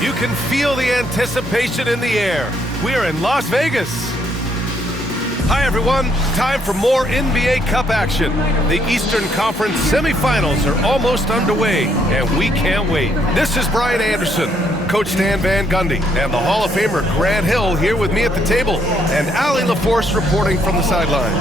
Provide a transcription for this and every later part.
You can feel the anticipation in the air. We're in Las Vegas. Hi, everyone. Time for more NBA Cup action. The Eastern Conference semifinals are almost underway, and we can't wait. This is Brian Anderson, Coach Stan Van Gundy, and the Hall of Famer Grant Hill here with me at the table, and Allie LaForce reporting from the sidelines.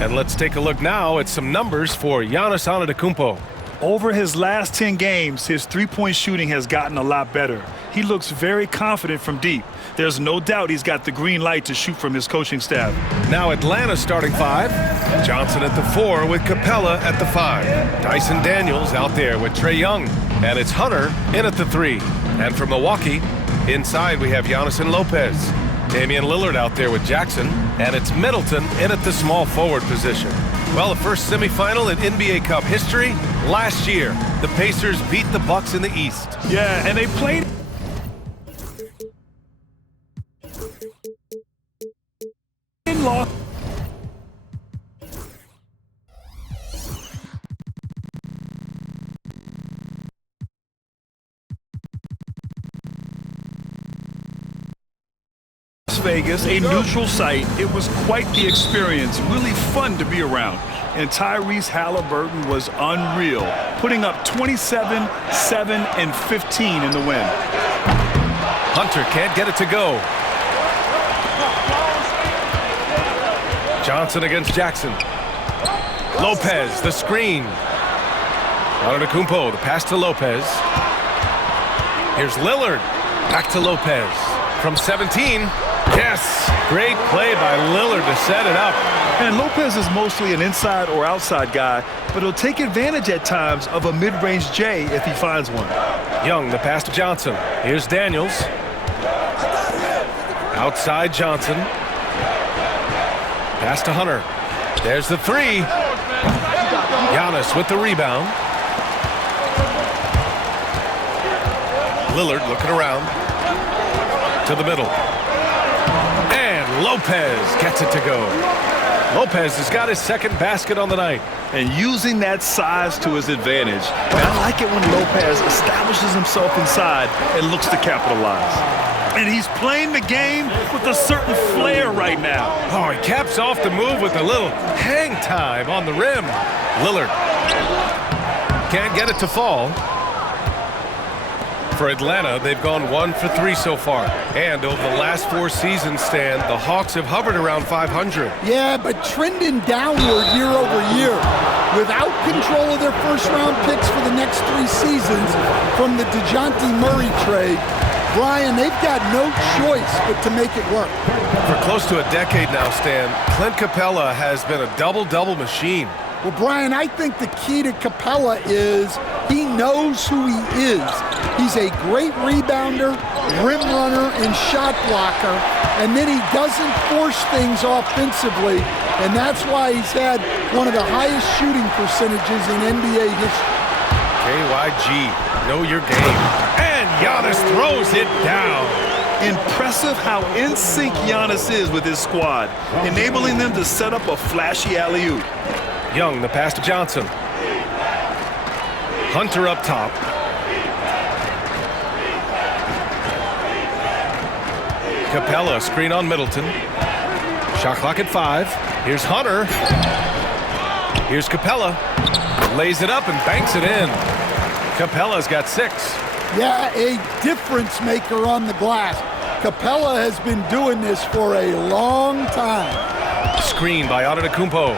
And let's take a look now at some numbers for Giannis Antetokounmpo. Over his last 10 games, his three-point shooting has gotten a lot better. He looks very confident from deep. There's no doubt he's got the green light to shoot from his coaching staff. Now Atlanta starting five. Johnson at the 4 with Capella at the 5. Dyson Daniels out there with Trae Young. And it's Hunter in at the 3. And for Milwaukee, inside we have Giannis and Lopez. Damian Lillard out there with Jackson. And it's Middleton in at the small forward position. Well, the first semifinal in NBA Cup history last year. The Pacers beat the Bucks in the East. Yeah, and they played in Las Vegas, a neutral site. It was quite the experience, really fun to be around. And Tyrese Halliburton was unreal, putting up 27, 7, and 15 in the win. Hunter can't get it to go. Johnson against Jackson. Lopez, the screen. Antetokounmpo, the pass to Lopez. Here's Lillard. Back to Lopez. From 17. Yes, great play by Lillard to set it up. And Lopez is mostly an inside or outside guy, but he'll take advantage at times of a mid-range J if he finds one. Young, the pass to Johnson. Here's Daniels. Outside Johnson. Pass to Hunter. There's the 3. Giannis with the rebound. Lillard looking around. To the middle. And Lopez gets it to go. Lopez has got his second basket on the night. And using that size to his advantage. And I like it when Lopez establishes himself inside and looks to capitalize. And he's playing the game with a certain flair right now. Oh, he caps off the move with a little hang time on the rim. Lillard can't get it to fall. For Atlanta, they've gone 1 for 3 so far. And over the last 4 seasons, Stan, the Hawks have hovered around 500. Yeah, but trending downward year over year. Without control of their first-round picks for the next 3 seasons from the DeJounte Murray trade, Brian, they've got no choice but to make it work. For close to a decade now, Stan, Clint Capella has been a double-double machine. Well, Brian, I think the key to Capella is he knows who he is. He's a great rebounder, rim runner, and shot blocker, and then he doesn't force things offensively, and that's why he's had one of the highest shooting percentages in NBA history. KYG, know your game. And Giannis throws it down. Impressive how in sync Giannis is with his squad, enabling them to set up a flashy alley-oop. Young, the pass to Johnson. Hunter up top. Capella, screen on Middleton. Shot clock at 5. Here's Hunter. Here's Capella. Lays it up and banks it in. Capella's got 6. Yeah, a difference maker on the glass. Capella has been doing this for a long time. Screen by Antetokounmpo.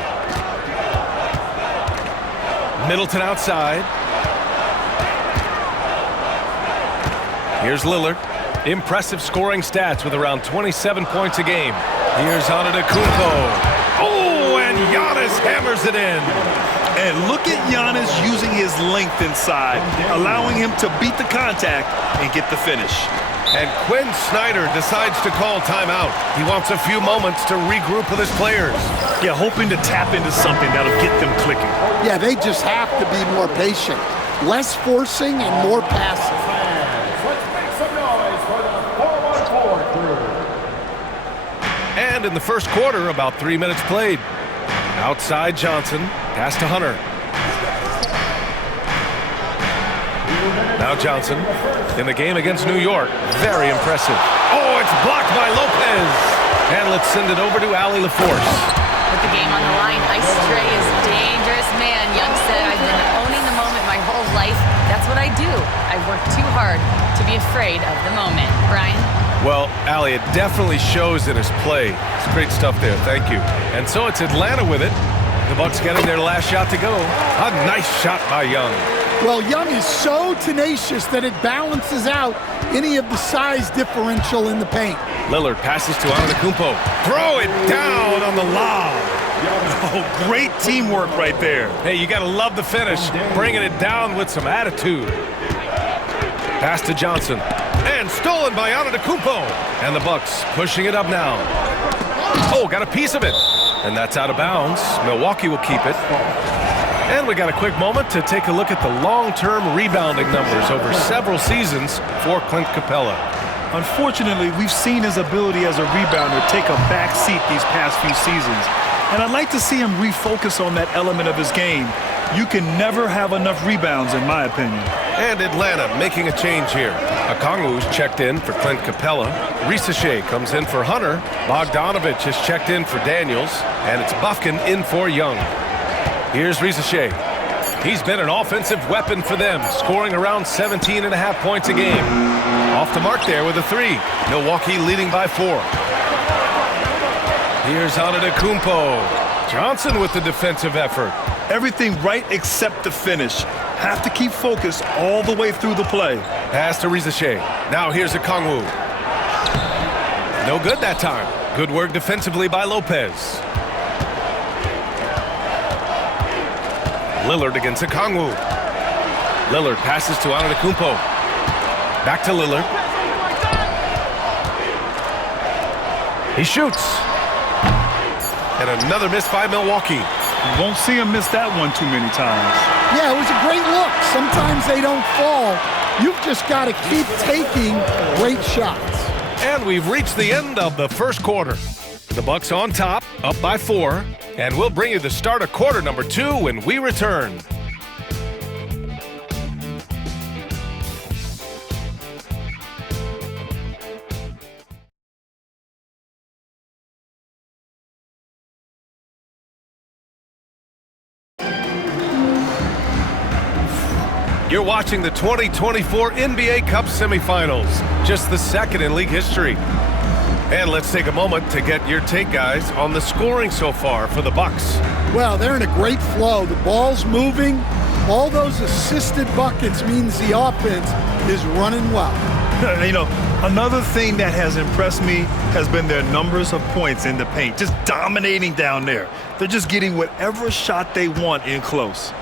Middleton outside. Here's Lillard. Impressive scoring stats with around 27 points a game. Here's Antetokounmpo. Oh, and Giannis hammers it in. And look at Giannis using his length inside, allowing him to beat the contact and get the finish. And Quinn Snyder decides to call timeout. He wants a few moments to regroup with his players. Yeah, hoping to tap into something that'll get them clicking. Yeah, they just have to be more patient. Less forcing and more passing. And in the first quarter, about 3 minutes played. Outside Johnson, pass to Hunter. Now Johnson in the game against New York. Very impressive. Oh, it's blocked by Lopez. And let's send it over to Allie LaForce. With the game on the line, Ice Trey is dangerous man. Young said, I've been owning the moment my whole life. That's what I do. I work too hard to be afraid of the moment. Brian? Well, Allie, it definitely shows in his play. It's great stuff there. Thank you. And so it's Atlanta with it. The Bucks getting their last shot to go. A nice shot by Young. Well, Young is so tenacious that it balances out any of the size differential in the paint. Lillard passes to Antetokounmpo. Throw it down on the lob. Oh, great teamwork right there. Hey, you got to love the finish. Bringing it down with some attitude. Pass to Johnson. And stolen by Antetokounmpo. And the Bucks pushing it up now. Oh, got a piece of it. And that's out of bounds. Milwaukee will keep it. And we got a quick moment to take a look at the long-term rebounding numbers over several seasons for Clint Capella. Unfortunately, we've seen his ability as a rebounder take a back seat these past few seasons. And I'd like to see him refocus on that element of his game. You can never have enough rebounds, in my opinion. And Atlanta making a change here. Okongwu's checked in for Clint Capella. Risache comes in for Hunter. Bogdanovich has checked in for Daniels. And it's Bufkin in for Young. Here's Risache. He's been an offensive weapon for them, scoring around 17.5 points a game. Off the mark there with a three. Milwaukee leading by 4. Here's Antetokounmpo. Johnson with the defensive effort. Everything right except the finish. Have to keep focused all the way through the play. Pass to Risache. Now here's Okongwu. No good that time. Good work defensively by Lopez. Lillard against Okongwu. Lillard passes to Antetokounmpo. Back to Lillard. He shoots. And another miss by Milwaukee. You won't see him miss that one too many times. Yeah, it was a great look. Sometimes they don't fall. You've just got to keep taking great shots. And we've reached the end of the first quarter. The Bucks on top, up by 4. And we'll bring you the start of quarter number 2 when we return. You're watching the 2024 NBA Cup semifinals, just the second in league history. And let's take a moment to get your take, guys, on the scoring so far for the Bucks. Well, they're in a great flow. The ball's moving. All those assisted buckets means the offense is running well. You know, another thing that has impressed me has been their numbers of points in the paint, just dominating down there. They're just getting whatever shot they want in close.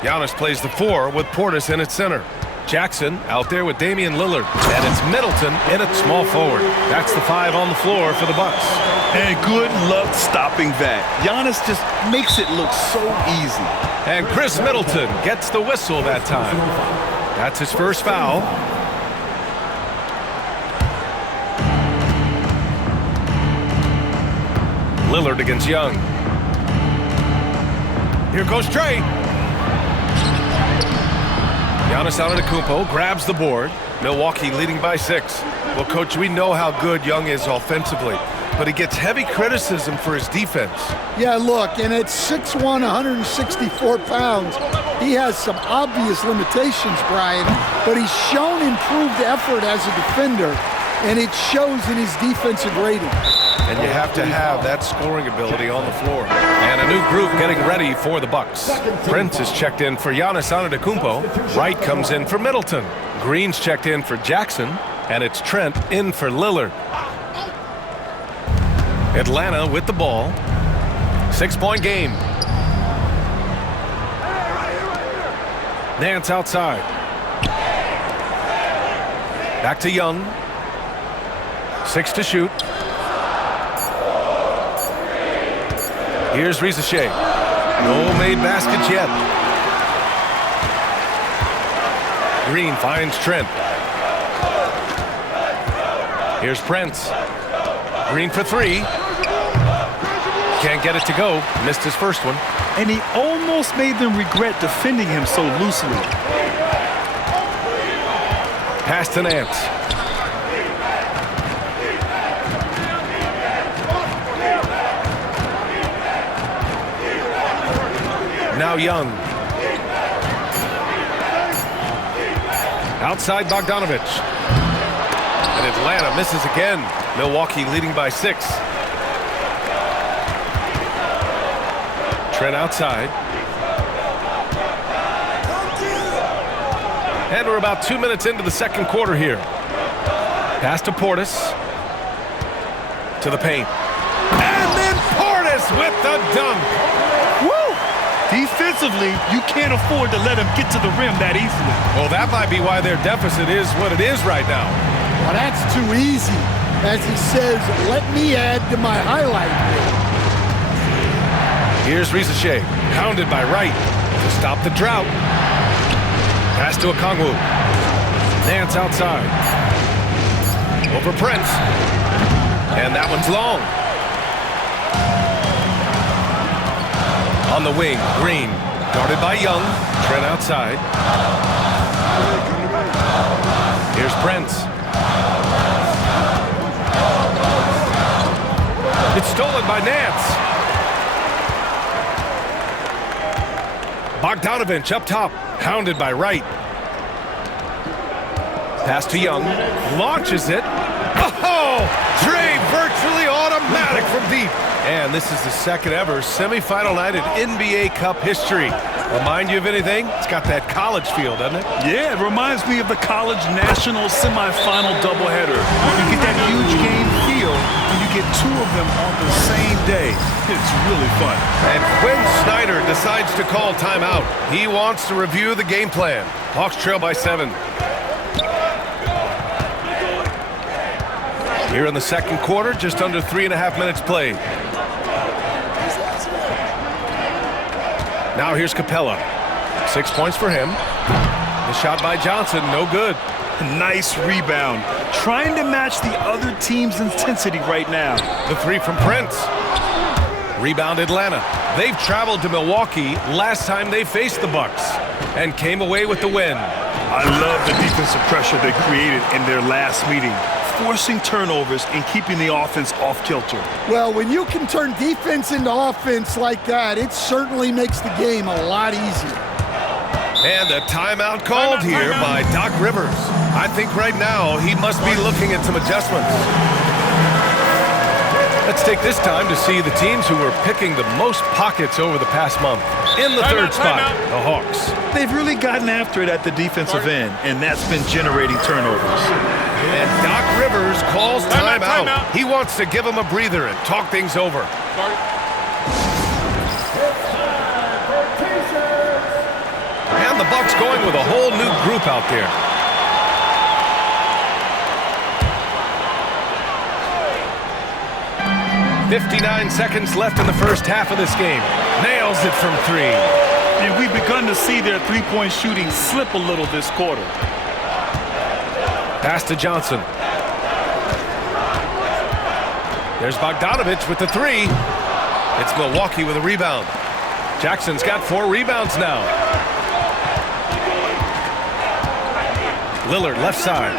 Giannis plays the 4 with Portis in at center. Jackson out there with Damian Lillard. And it's Middleton in at small forward. That's the 5 on the floor for the Bucks. And good luck stopping that. Giannis just makes it look so easy. And Chris Middleton gets the whistle that time. That's his first foul. Lillard against Young. Here goes Trey. Giannis Antetokounmpo grabs the board. Milwaukee leading by 6. Well, Coach, we know how good Young is offensively, but he gets heavy criticism for his defense. Yeah, look, and at 6'1", 164 pounds, he has some obvious limitations, Brian, but he's shown improved effort as a defender, and it shows in his defensive rating. And you have to have that scoring ability on the floor. And a new group getting ready for the Bucks. Prince is checked in for Giannis Antetokounmpo. Wright comes in for Middleton. Green's checked in for Jackson. And it's Trent in for Lillard. Atlanta with the ball. 6-point game. Nance outside. Back to Young. 6 to shoot. Here's Risache. No made baskets yet. Green finds Trent. Here's Prince. Green for 3. Can't get it to go. Missed his first one. And he almost made them regret defending him so loosely. Pass to Nance. Now Young. Outside Bogdanovich. And Atlanta misses again. Milwaukee leading by 6. Trent outside. And we're about 2 minutes into the second quarter here. Pass to Portis. To the paint. And then Portis with the dunk. Woo! Defensively, you can't afford to let him get to the rim that easily. Well, that might be why their deficit is what it is right now. Well, that's too easy. As he says, let me add to my highlight reel. Here's Risacher, pounded by Wright to stop the drought. Pass to Okongwu. Nance outside. Over Prince. And that one's long. On the wing, Green. Guarded by Young. Trent outside. Here's Prince. It's stolen by Nance. Bogdanovich up top. Hounded by Wright. Pass to Young. Launches it. Oh! Dre virtually automatic from deep. And this is the second ever semifinal night in NBA Cup history. Remind you of anything? It's got that college feel, doesn't it? Yeah, it reminds me of the college national semifinal doubleheader. You get that huge game feel when you get 2 of them on the same day. It's really fun. And Quinn Snyder decides to call timeout. He wants to review the game plan. Hawks trail by 7. Here in the second quarter, just under 3.5 minutes played. Now here's Capella. 6 points for him. The shot by Johnson, no good. Nice rebound. Trying to match the other team's intensity right now. The 3 from Prince. Rebound Atlanta. They've traveled to Milwaukee last time they faced the Bucks and came away with the win. I love the defensive pressure they created in their last meeting, forcing turnovers and keeping the offense off kilter. Well, when you can turn defense into offense like that, it certainly makes the game a lot easier. And a timeout called here by Doc Rivers. I think right now he must be looking at some adjustments. Let's take this time to see the teams who were picking the most pockets over the past month. In the third spot, the Hawks. They've really gotten after it at the defensive end, and that's been generating turnovers. And Doc Rivers calls timeout. He wants to give them a breather and talk things over. And the Bucks going with a whole new group out there. .59 seconds left in the first half of this game. Nails it from 3. And we've begun to see their three-point shooting slip a little this quarter. Pass to Johnson. There's Bogdanovich with the 3. It's Milwaukee with a rebound. Jackson's got 4 rebounds now. Lillard left side.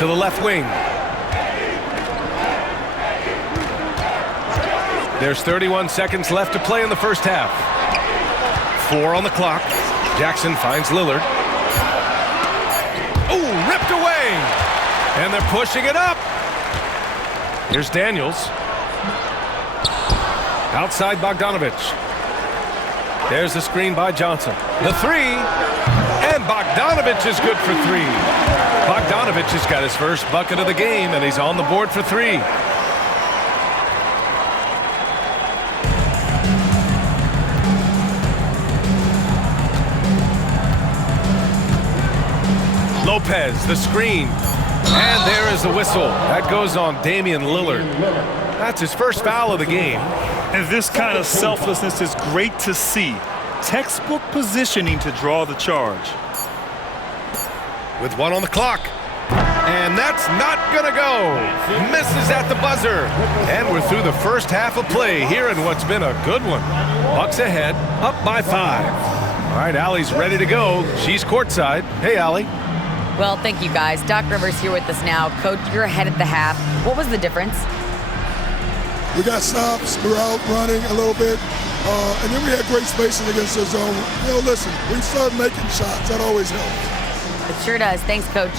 To the left wing. There's 31 seconds left to play in the first half. 4 on the clock. Jackson finds Lillard. Oh, ripped away. And they're pushing it up. Here's Daniels. Outside Bogdanovich. There's the screen by Johnson. The 3. And Bogdanovich is good for 3. Bogdanovich has got his first bucket of the game, and he's on the board for 3. Lopez, the screen. And there is the whistle. That goes on Damian Lillard. That's his first foul of the game. And this kind of selflessness is great to see. Textbook positioning to draw the charge. With 1 on the clock. And that's not gonna go. Misses at the buzzer. And we're through the first half of play here in what's been a good one. Bucks ahead, up by 5. All right, Allie's ready to go. She's courtside. Hey, Allie. Well, thank you guys. Doc Rivers here with us now. Coach, you're ahead at the half. What was the difference? We got stops, we were out running a little bit, and then we had great spacing against the zone. You know, listen, we start making shots. That always helps. It sure does. Thanks, Coach.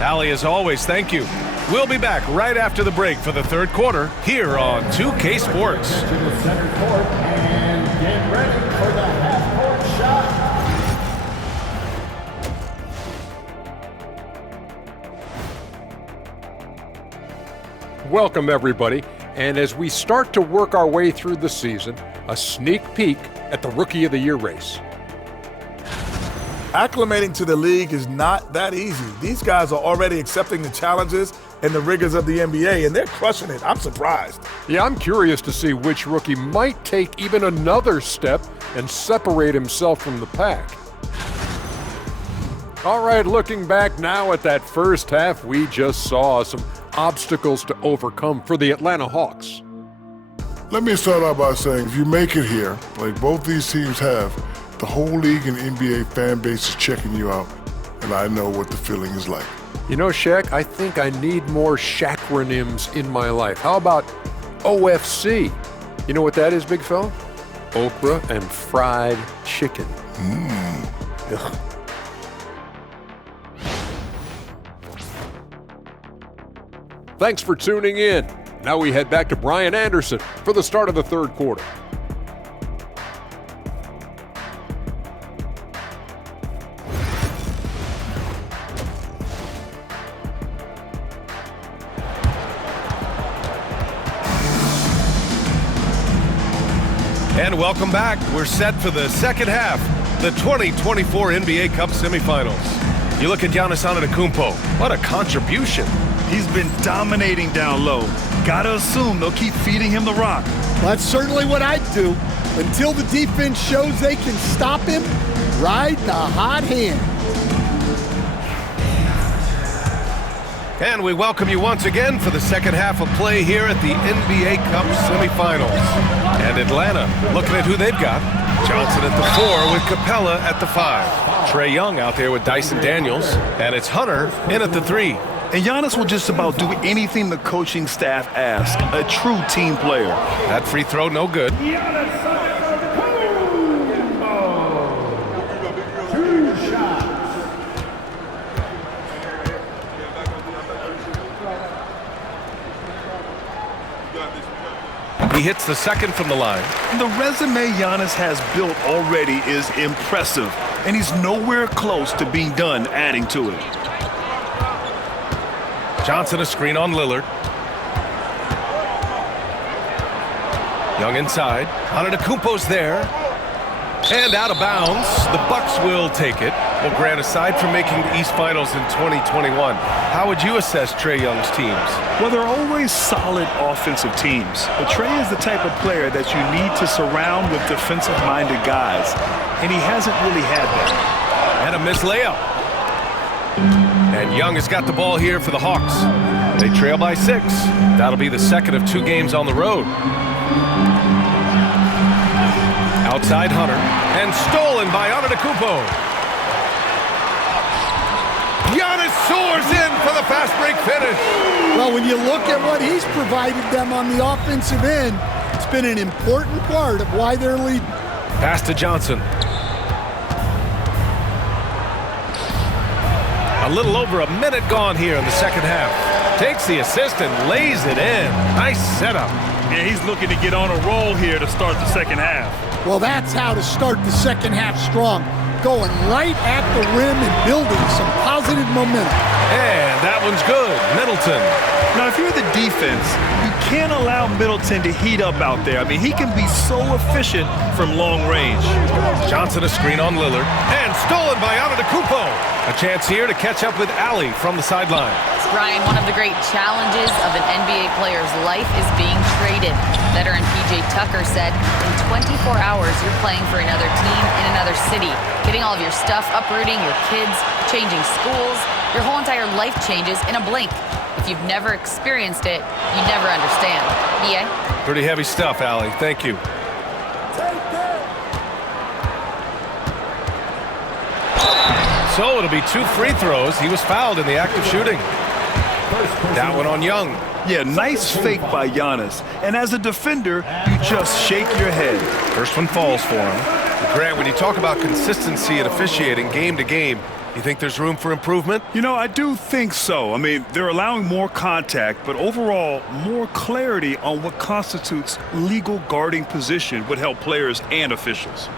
Allie, as always, thank you. We'll be back right after the break for the third quarter here on 2K Sports. To the center court and get ready for the half-court shot. Welcome, everybody. And as we start to work our way through the season, a sneak peek at the Rookie of the Year race. Acclimating to the league is not that easy. These guys are already accepting the challenges and the rigors of the NBA, and they're crushing it. I'm surprised. Yeah, I'm curious to see which rookie might take even another step and separate himself from the pack. All right, looking back now at that first half, we just saw some obstacles to overcome for the Atlanta Hawks. Let me start out by saying, if you make it here, like both these teams have, the whole league and NBA fan base is checking you out, and I know what the feeling is like. You know, Shaq, I think I need more Shaqronyms in my life. How about OFC? You know what that is, big fella? Okra and fried chicken. Ugh. Thanks for tuning in. Now we head back to Brian Anderson for the start of the third quarter. And welcome back. We're set for the second half, the 2024 NBA Cup semifinals. You look at Giannis Antetokounmpo. What a contribution. He's been dominating down low. Gotta assume they'll keep feeding him the rock. Well, that's certainly what I'd do. Until the defense shows they can stop him, ride the hot hand. And we welcome you once again for the second half of play here at the NBA Cup semifinals. And Atlanta, looking at who they've got. Johnson at the 4 with Capella at the 5. Trae Young out there with Dyson Daniels. And it's Hunter in at the 3. And Giannis will just about do anything the coaching staff asks. A true team player. That free throw, no good. He hits the second from the line. The resume Giannis has built already is impressive, and he's nowhere close to being done adding to it. Johnson a screen on Lillard. Young inside. Antetokounmpo's there. And out of bounds. The Bucks will take it. Well, Grant, aside from making the East Finals in 2021, how would you assess Trae Young's teams? Well, they're always solid offensive teams. But Trae is the type of player that you need to surround with defensive-minded guys, and he hasn't really had that. And a missed layup. And Young has got the ball here for the Hawks. They trail by 6. That'll be the second of 2 games on the road. Outside Hunter, and stolen by Antetokounmpo. Giannis soars in for the fast break finish. Well, when you look at what he's provided them on the offensive end, it's been an important part of why they're leading. Pass to Johnson. A little over a minute gone here in the second half. Takes the assist and lays it in. Nice setup. And he's looking to get on a roll here to start the second half. Well, that's how to start the second half strong. Going right at the rim and building some positive momentum. And that one's good. Middleton. Now, if you're the defense, you can't allow Middleton to heat up out there. I mean, he can be so efficient from long range. Johnson a screen on Lillard. And stolen by Antetokounmpo. A chance here to catch up with Allie from the sideline. Brian, one of the great challenges of an NBA player's life is being traded. Veteran PJ Tucker said, in 24 hours, you're playing for another team in another city, getting all of your stuff, uprooting your kids, changing schools. Your whole entire life changes in a blink. If you've never experienced it, you never understand. BA? Pretty heavy stuff, Allie. Thank you. So it'll be 2 free throws. He was fouled in the act of shooting. That one on Young. Yeah, nice fake by Giannis. And as a defender, you just shake your head. First one falls for him. Grant, when you talk about consistency and officiating game to game, you think there's room for improvement? You know, I do think so. I mean, they're allowing more contact, but overall, more clarity on what constitutes legal guarding position would help players and officials.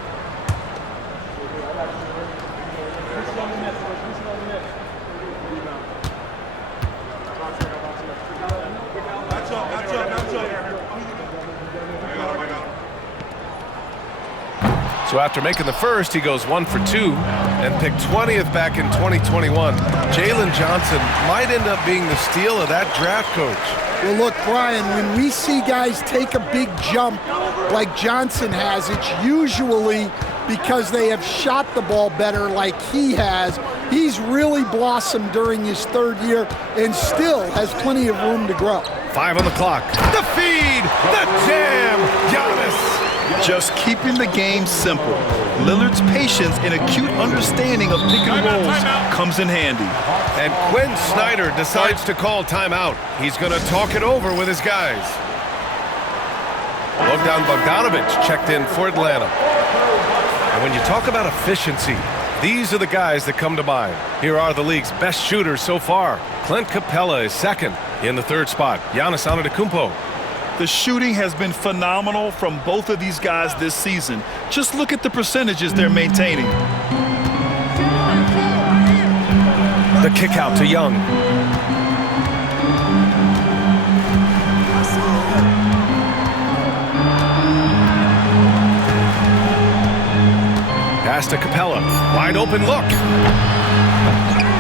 So after making the first, he goes 1 for 2 and picked 20th back in 2021. Jalen Johnson might end up being the steal of that draft, Coach. Well, look, Brian, when we see guys take a big jump like Johnson has, it's usually because they have shot the ball better like he has. He's really blossomed during his 3rd year and still has plenty of room to grow. 5 on the clock. The feed, the jam, Giannis. Just keeping the game simple. Lillard's patience and acute understanding of pick and rolls comes in handy. And Quinn Snyder decides to call timeout. He's going to talk it over with his guys. Bogdan Bogdanovic checked in for Atlanta. And when you talk about efficiency, these are the guys that come to mind. Here are the league's best shooters so far. Clint Capella is second in the 3rd spot. Giannis Antetokounmpo. The shooting has been phenomenal from both of these guys this season. Just look at the percentages they're maintaining. The kick out to Young. Pass to Capella. Wide open look.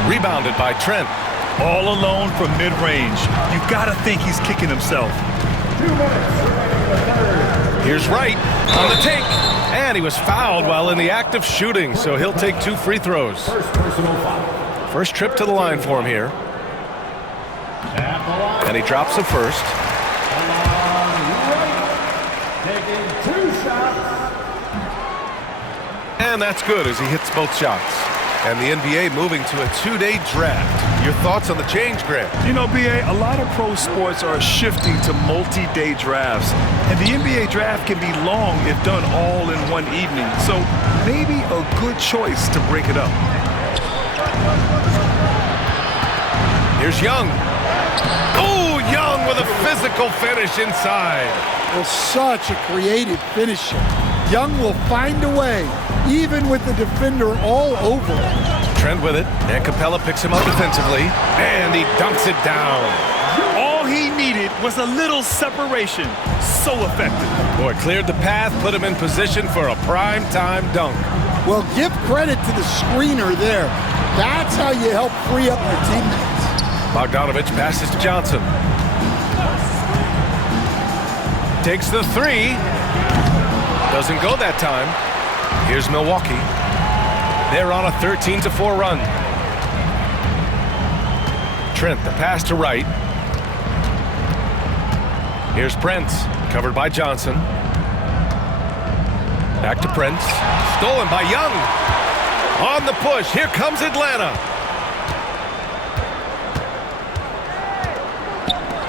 Rebounded by Trent. All alone from mid-range. You gotta think he's kicking himself. Here's Wright on the take. And he was fouled while in the act of shooting, so he'll take 2 free throws. First trip to the line for him here. And he drops the first. And that's good as he hits both shots. And the NBA moving to a 2-day draft. Your thoughts on the change, Grant? You know, BA, a lot of pro sports are shifting to multi-day drafts. And the NBA draft can be long if done all in one evening. So maybe a good choice to break it up. Here's Young. Oh, Young with a physical finish inside. Well, such a creative finisher. Young will find a way, even with the defender all over him. Trent with it, and Capella picks him up defensively, and he dunks it down. All he needed was a little separation. So effective. Boy, cleared the path, put him in position for a prime-time dunk. Well, give credit to the screener there. That's how you help free up your teammates. Bogdanovic passes to Johnson. Takes the 3. Doesn't go that time. Here's Milwaukee. They're on a 13-4 run. Trent, the pass to Wright. Here's Prince, covered by Johnson. Back to Prince. Stolen by Young. On the push, here comes Atlanta.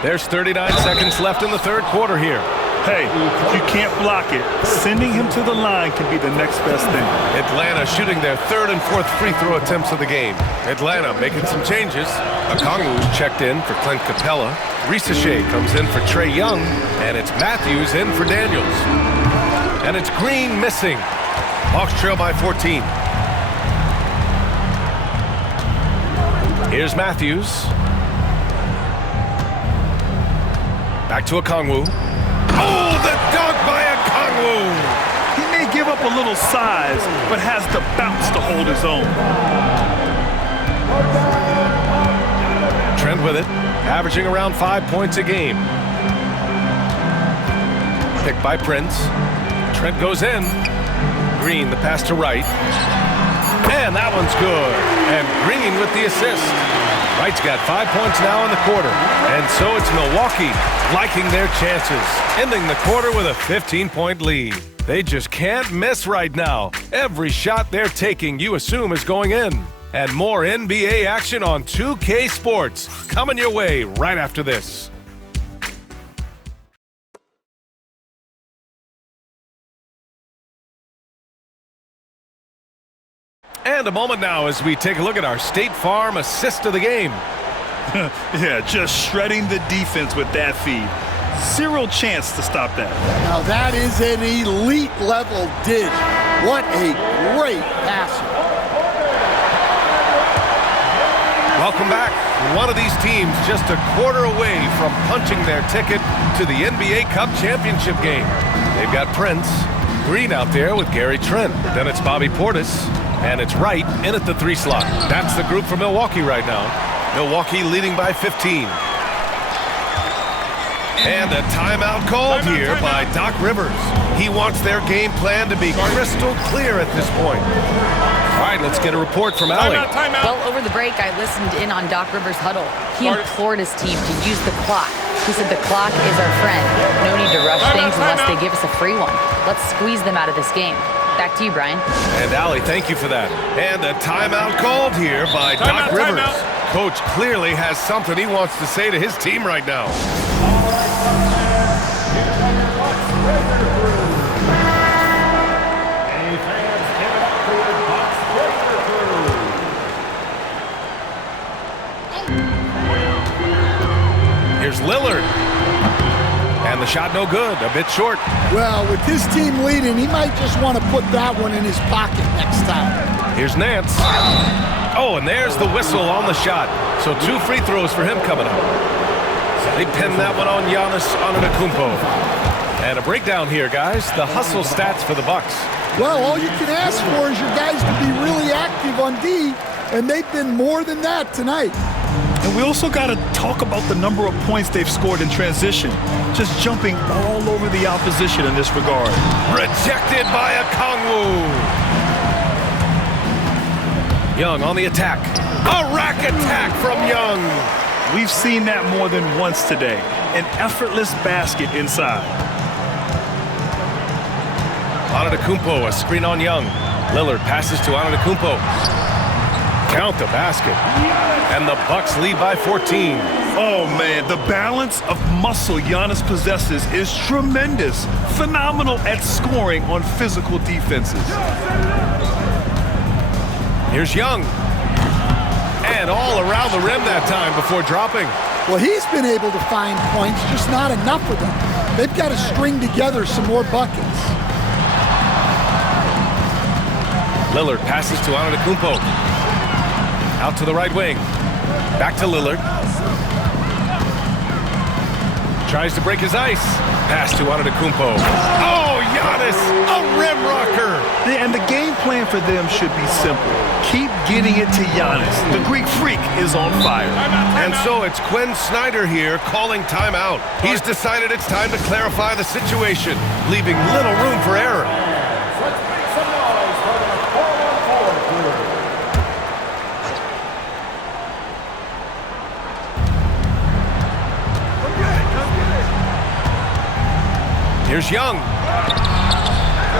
There's 39 seconds left in the 3rd quarter here. Hey, if you can't block it, sending him to the line can be the next best thing. Atlanta shooting their 3rd and 4th free throw attempts of the game. Atlanta making some changes. Okongwu's checked in for Clint Capella. Risache comes in for Trae Young. And it's Matthews in for Daniels. And it's Green missing. Hawks trail by 14. Here's Matthews. Back to Okongwu. Oh, the dunk by Okongwu! He may give up a little size, but has the bounce to hold his own. Trent with it, averaging around 5 points a game. Picked by Prince. Trent goes in. Green, the pass to Wright. And that one's good. And Green with the assist. Wright's got 5 points now in the quarter. And so it's Milwaukee liking their chances, ending the quarter with a 15-point lead. They just can't miss right now. Every shot they're taking, you assume, is going in. And more NBA action on 2K Sports coming your way right after this. And a moment now as we take a look at our State Farm assist of the game. Yeah, just shredding the defense with that feed. Zero chance to stop that. Now that is an elite level dig. What a great passer. Welcome back. One of these teams just a quarter away from punching their ticket to the NBA Cup championship game. They've got Prince Green out there with Gary Trent. Then it's Bobby Portis, and it's Wright in at the 3 slot. That's the group for Milwaukee right now. Milwaukee leading by 15. And a timeout called here by Doc Rivers. He wants their game plan to be crystal clear at this point. All right, let's get a report from Allie. Well, over the break, I listened in on Doc Rivers' huddle. He implored his team to use the clock. He said the clock is our friend. No need to rush things unless they give us a free one. Let's squeeze them out of this game. Back to you, Brian. And Allie, thank you for that. And a timeout called here by Doc Rivers. Coach clearly has something he wants to say to his team right now. Here's Lillard. And the shot no good, a bit short. Well, with his team leading, he might just want to put that one in his pocket next time. Here's Nance. Oh, and there's the whistle on the shot. So 2 free throws for him coming up. They pinned that one on Giannis Antetokounmpo. And a breakdown here, guys. The hustle stats for the Bucks. Well, all you can ask for is your guys to be really active on D, and they've been more than that tonight. And we also got to talk about the number of points they've scored in transition. Just jumping all over the opposition in this regard. Rejected by Okongwu. Young on the attack. A rack attack from Young. We've seen that more than once today. An effortless basket inside. Antetokounmpo, a screen on Young. Lillard passes to Antetokounmpo. Count the basket. And the Bucks lead by 14. Oh, man, the balance of muscle Giannis possesses is tremendous. Phenomenal at scoring on physical defenses. Here's Young. And all around the rim that time before dropping. Well, he's been able to find points, just not enough of them. They've got to string together some more buckets. Lillard passes to Antetokounmpo. Out to the right wing. Back to Lillard. Tries to break his ice. Pass to Antetokounmpo. Oh, Giannis, a rim rocker. And the game plan for them should be simple. Keep getting it to Giannis. The Greek freak is on fire. And so it's Quinn Snyder here calling timeout. He's decided it's time to clarify the situation, leaving little room for error. Here's Young.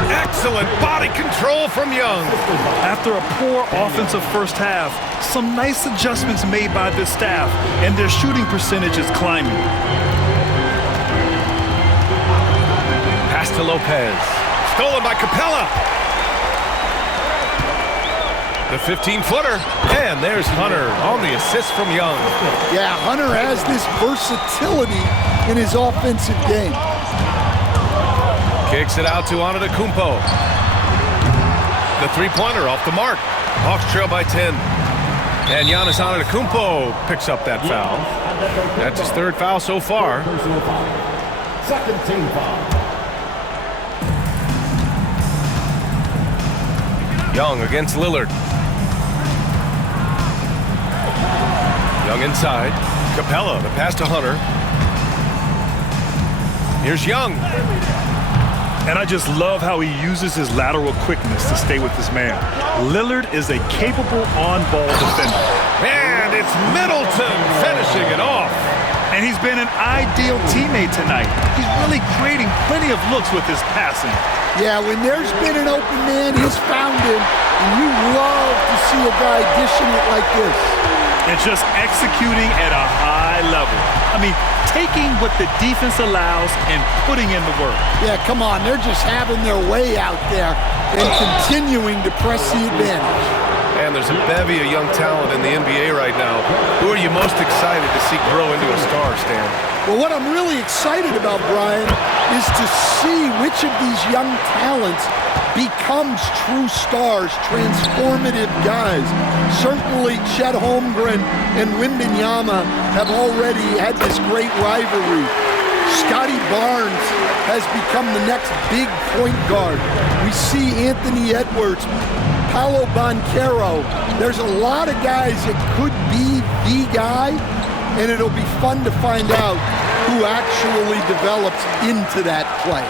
Excellent body control from Young. After a poor offensive first half, some nice adjustments made by this staff, and their shooting percentage is climbing. Pass to Lopez. Stolen by Capella. The 15-footer. And there's Hunter on the assist from Young. Yeah, Hunter has this versatility in his offensive game. Kicks it out to Antetokounmpo. The three-pointer off the mark. Hawks trail by 10. And Giannis Antetokounmpo picks up that foul. That's his 3rd foul so far. Second team foul. Young against Lillard. Young inside. Capella, the pass to Hunter. Here's Young. And I just love how he uses his lateral quickness to stay with his man. Lillard is a capable on-ball defender. And it's Middleton finishing it off. And he's been an ideal teammate tonight. He's really creating plenty of looks with his passing. Yeah, when there's been an open man, he's found him, and you love to see a guy dishing it like this. And just executing at a high level. I mean, taking what the defense allows and putting in the work. Yeah, come on, they're just having their way out there and continuing to press the advantage. And there's a bevy of young talent in the NBA right now. Who are you most excited to see grow into a star, Stan? Well, what I'm really excited about, Brian, is to see which of these young talents becomes true stars, transformative guys. Certainly Chet Holmgren and Wembanyama have already had this great rivalry. Scotty Barnes has become the next big point guard. We see Anthony Edwards, Paolo Banchero. There's a lot of guys that could be the guy, and it'll be fun to find out who actually develops into that play.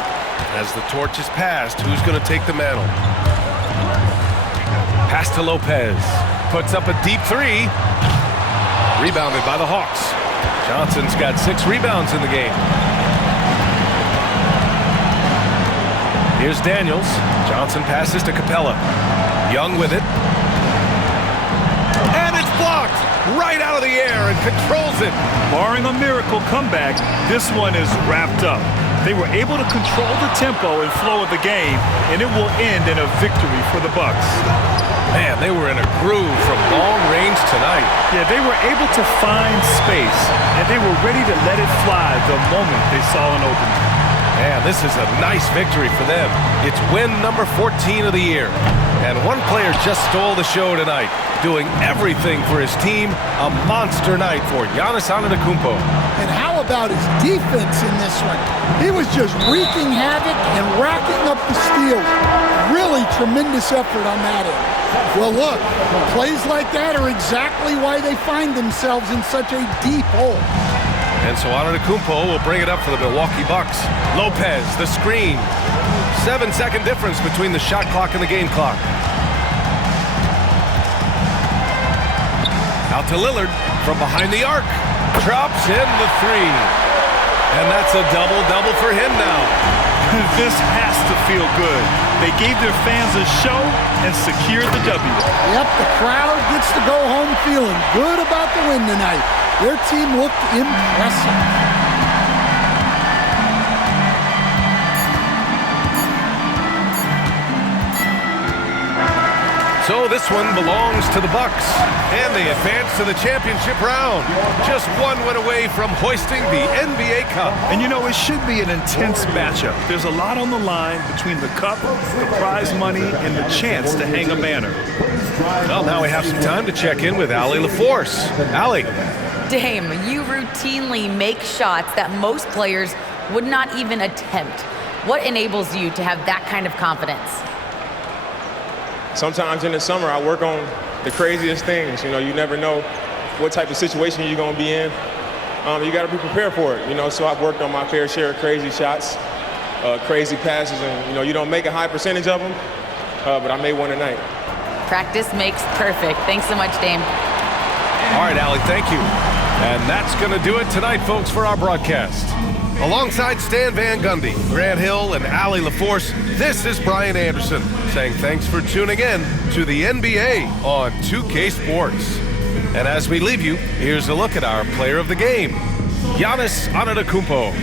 As the torch is passed, who's going to take the mantle? Pass to Lopez. Puts up a deep three. Rebounded by the Hawks. Johnson's got 6 rebounds in the game. Here's Daniels. Johnson passes to Capella. Young with it. And it's blocked right out of the air and controls it. Barring a miracle comeback, this one is wrapped up. They were able to control the tempo and flow of the game, and it will end in a victory for the Bucks. Man, they were in a groove from long range tonight. Yeah, they were able to find space, and they were ready to let it fly the moment they saw an opening. Man, this is a nice victory for them. It's win number 14 of the year. And one player just stole the show tonight, doing everything for his team. A monster night for Giannis Antetokounmpo. And how about his defense in this one? He was just wreaking havoc and racking up the steals. Really tremendous effort on that end. Well, look, plays like that are exactly why they find themselves in such a deep hole. And so Antetokounmpo will bring it up for the Milwaukee Bucks. Lopez, the screen. 7-second difference between the shot clock and the game clock. Out to Lillard from behind the arc. Drops in the 3. And that's a double-double for him now. This has to feel good. They gave their fans a show and secured the W. Yep, the crowd gets to go home feeling good about the win tonight. Their team looked impressive. So this one belongs to the Bucks, and they advance to the championship round. Just one win away from hoisting the NBA Cup. And you know, it should be an intense matchup. There's a lot on the line between the cup, the prize money, and the chance to hang a banner. Well, now we have some time to check in with Allie LaForce. Allie. Dame, you routinely make shots that most players would not even attempt. What enables you to have that kind of confidence? Sometimes in the summer, I work on the craziest things. You know, you never know what type of situation you're going to be in. You got to be prepared for it, you know, so I've worked on my fair share of crazy shots, crazy passes, and, you know, you don't make a high percentage of them, but I made one tonight. Practice makes perfect. Thanks so much, Dame. All right, Allie, thank you. And that's going to do it tonight, folks, for our broadcast. Alongside Stan Van Gundy, Grant Hill, and Allie LaForce, this is Brian Anderson saying thanks for tuning in to the NBA on 2K Sports. And as we leave you, here's a look at our player of the game, Giannis Antetokounmpo.